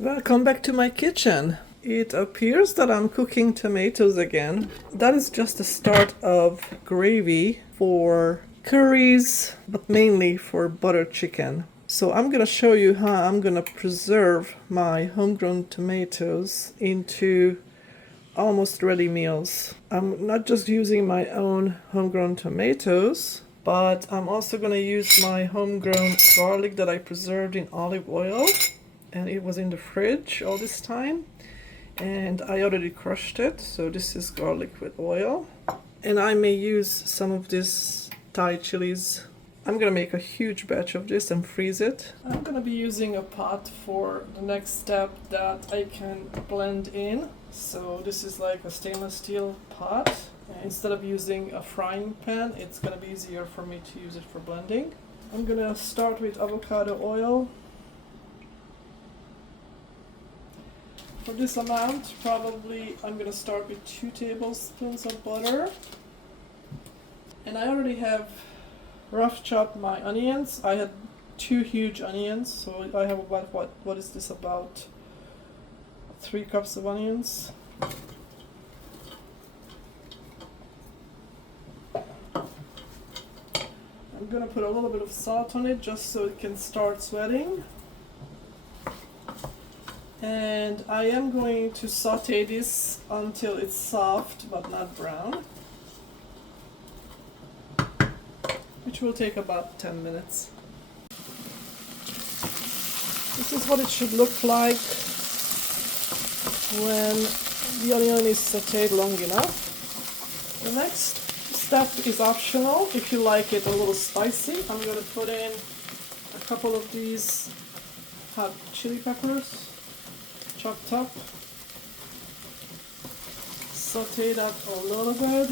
Welcome back to my kitchen. It appears that I'm cooking tomatoes again. That is just the start of gravy for curries, but mainly for butter chicken. So I'm gonna show you how I'm gonna preserve my homegrown tomatoes into almost ready meals. I'm not just using my own homegrown tomatoes, but I'm also gonna use my homegrown garlic that I preserved in olive oil, and it was in the fridge all this time, and I already crushed it. So this is garlic with oil, and I may use some of this Thai chilies. I'm gonna make a huge batch of this and freeze it. I'm gonna be using a pot for the next step that I can blend in. So this is like a stainless steel pot. Instead of using a frying pan, it's gonna be easier for me to use it for blending. I'm gonna start with avocado oil. For this amount, probably I'm gonna start with 2 tablespoons of butter. And I already have rough chopped my onions. I had 2 huge onions, so I have about what is this, about 3 cups of onions. I'm gonna put a little bit of salt on it just so it can start sweating. And I am going to saute this until it's soft but not brown, which will take about 10 minutes. This is what it should look like when the onion is sauteed long enough. The next step is optional. If you like it a little spicy, I'm going to put in a couple of these hot chili peppers, chopped up. Saute that a little bit.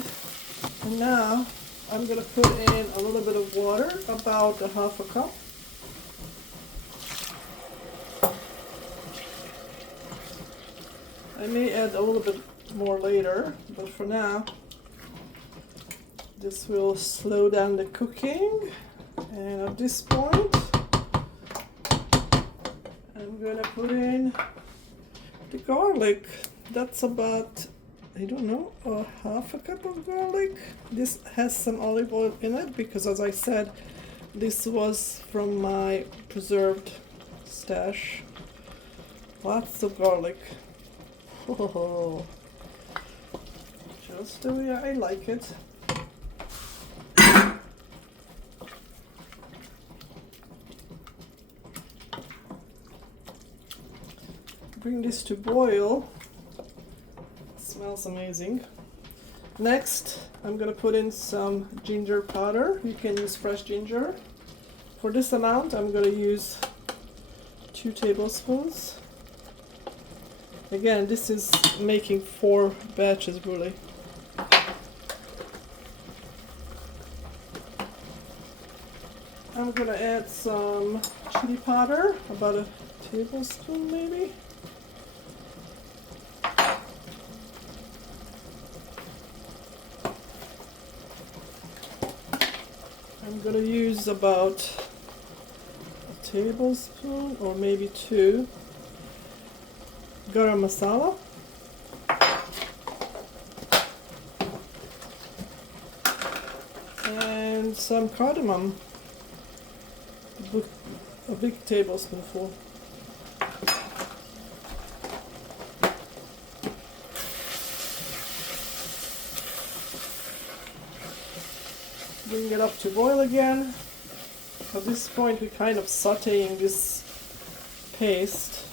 And now I'm going to put in a little bit of water, about a half a cup. I may add a little bit more later, but for now, this will slow down the cooking. And at this point, I'm gonna put in the garlic. That's about, I don't know, a half a cup of garlic. This has some olive oil in it because, as I said, this was from my preserved stash. Lots of garlic. Oh, just the way I like it. Bring this to boil. It smells amazing. Next, I'm gonna put in some ginger powder. You can use fresh ginger. For this amount, I'm gonna use 2 tablespoons. Again, this is making 4 batches really. I'm gonna add some chili powder, about a tablespoon maybe. I'm gonna use about a tablespoon or maybe 2 garam masala. And some cardamom, a big tablespoonful. Bring it up to boil again. At this point, we're kind of sauteing this paste.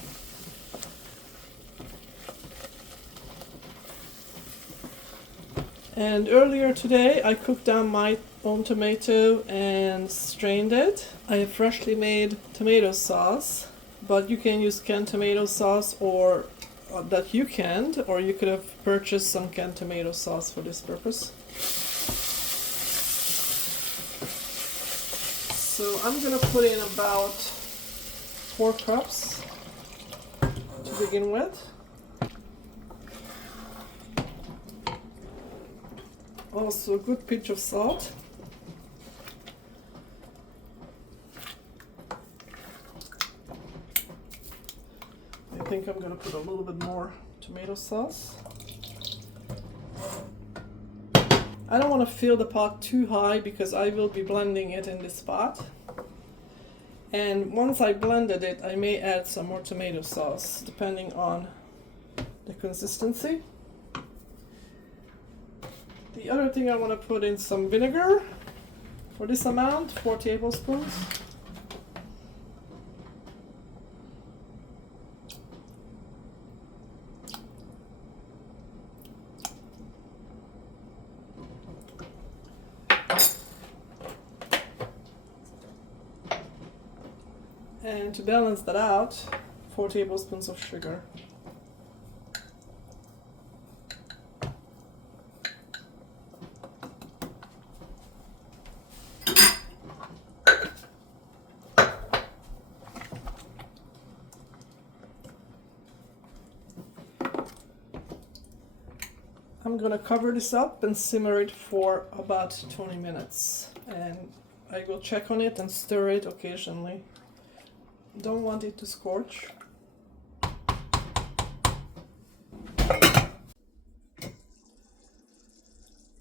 And earlier today, I cooked down my own tomato and strained it. I have freshly made tomato sauce, but you can use canned tomato sauce or that you canned, or you could have purchased some canned tomato sauce for this purpose. So I'm gonna put in about 4 cups to begin with. Also a good pinch of salt. I think I'm gonna put a little bit more tomato sauce. I don't want to fill the pot too high because I will be blending it in this pot. And once I blended it, I may add some more tomato sauce depending on the consistency. The other thing I want to put in some vinegar for this amount, 4 tablespoons. And to balance that out, 4 tablespoons of sugar. I'm gonna cover this up and simmer it for about 20 minutes. And I will check on it and stir it occasionally. Don't want it to scorch.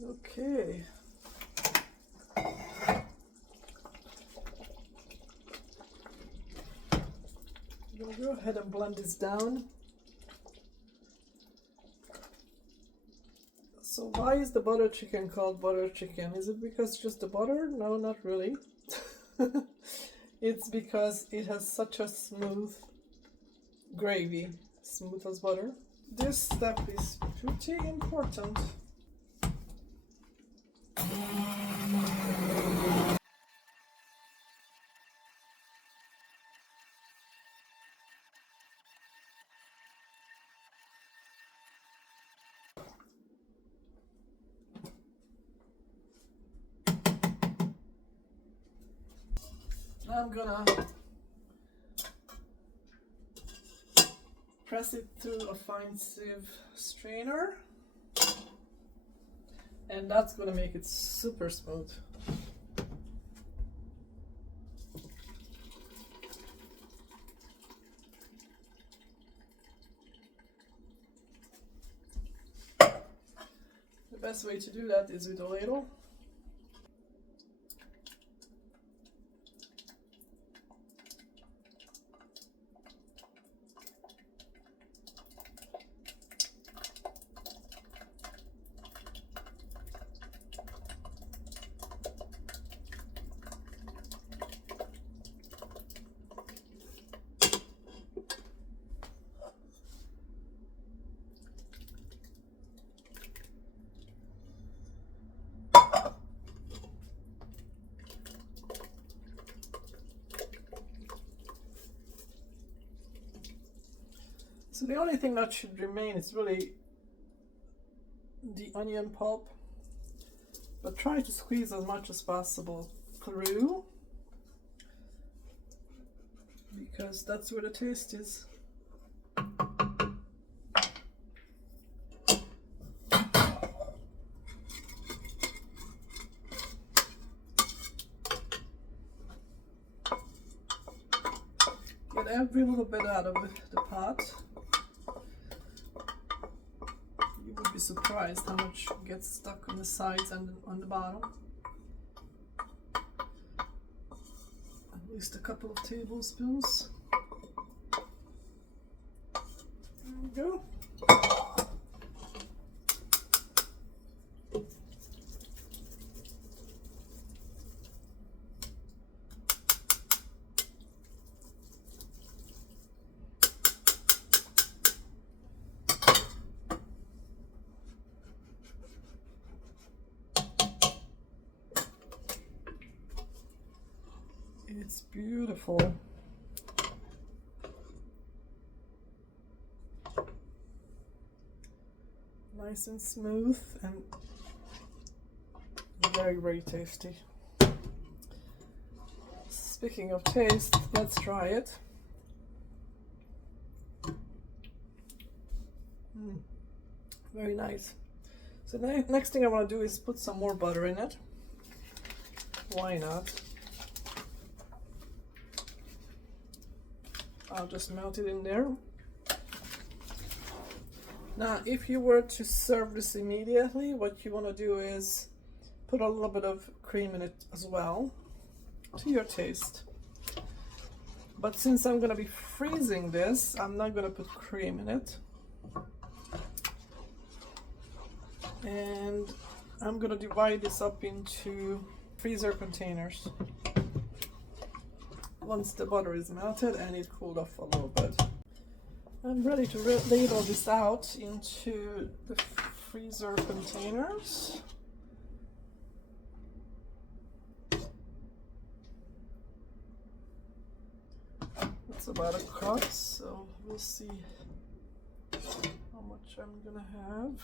Okay. I'm gonna go ahead and blend this down. So why is the butter chicken called butter chicken? Is it because just the butter? No, not really. It's because it has such a smooth gravy, smooth as butter. This step is pretty important. I'm gonna press it through a fine sieve strainer, and that's gonna make it super smooth. The best way to do that is with a ladle. So the only thing that should remain is really the onion pulp, but try to squeeze as much as possible through, because that's where the taste is. Get every little bit out of the pot. You would be surprised how much gets stuck on the sides and on the bottom. At least a couple of tablespoons. There we go. It's beautiful. Nice and smooth and very, very tasty. Speaking of taste, let's try it. Very nice. So the next thing I want to do is put some more butter in it. Why not? I'll just melt it in there. Now, if you were to serve this immediately, what you want to do is put a little bit of cream in it as well, to your taste. But since I'm going to be freezing this, I'm not going to put cream in it. And I'm going to divide this up into freezer containers. Once the butter is melted and it cooled off a little bit, I'm ready to ladle this out into the freezer containers. It's about a cup, so we'll see how much I'm gonna have.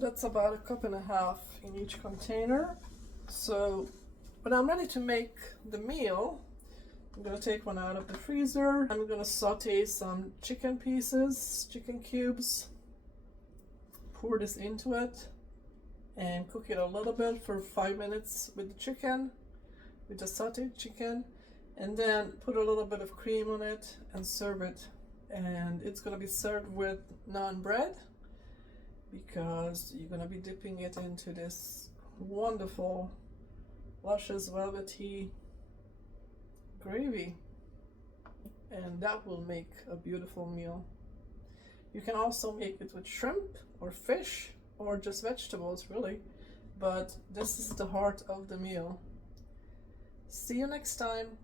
That's about a cup and a half in each container. So when I'm ready to make the meal, I'm gonna take one out of the freezer. I'm gonna saute some chicken pieces, chicken cubes, pour this into it and cook it a little bit for 5 minutes with the chicken, with the sauteed chicken, and then put a little bit of cream on it and serve it. And it's gonna be served with naan bread, because you're going to be dipping it into this wonderful, luscious, velvety gravy. And that will make a beautiful meal. You can also make it with shrimp or fish or just vegetables, really. But this is the heart of the meal. See you next time.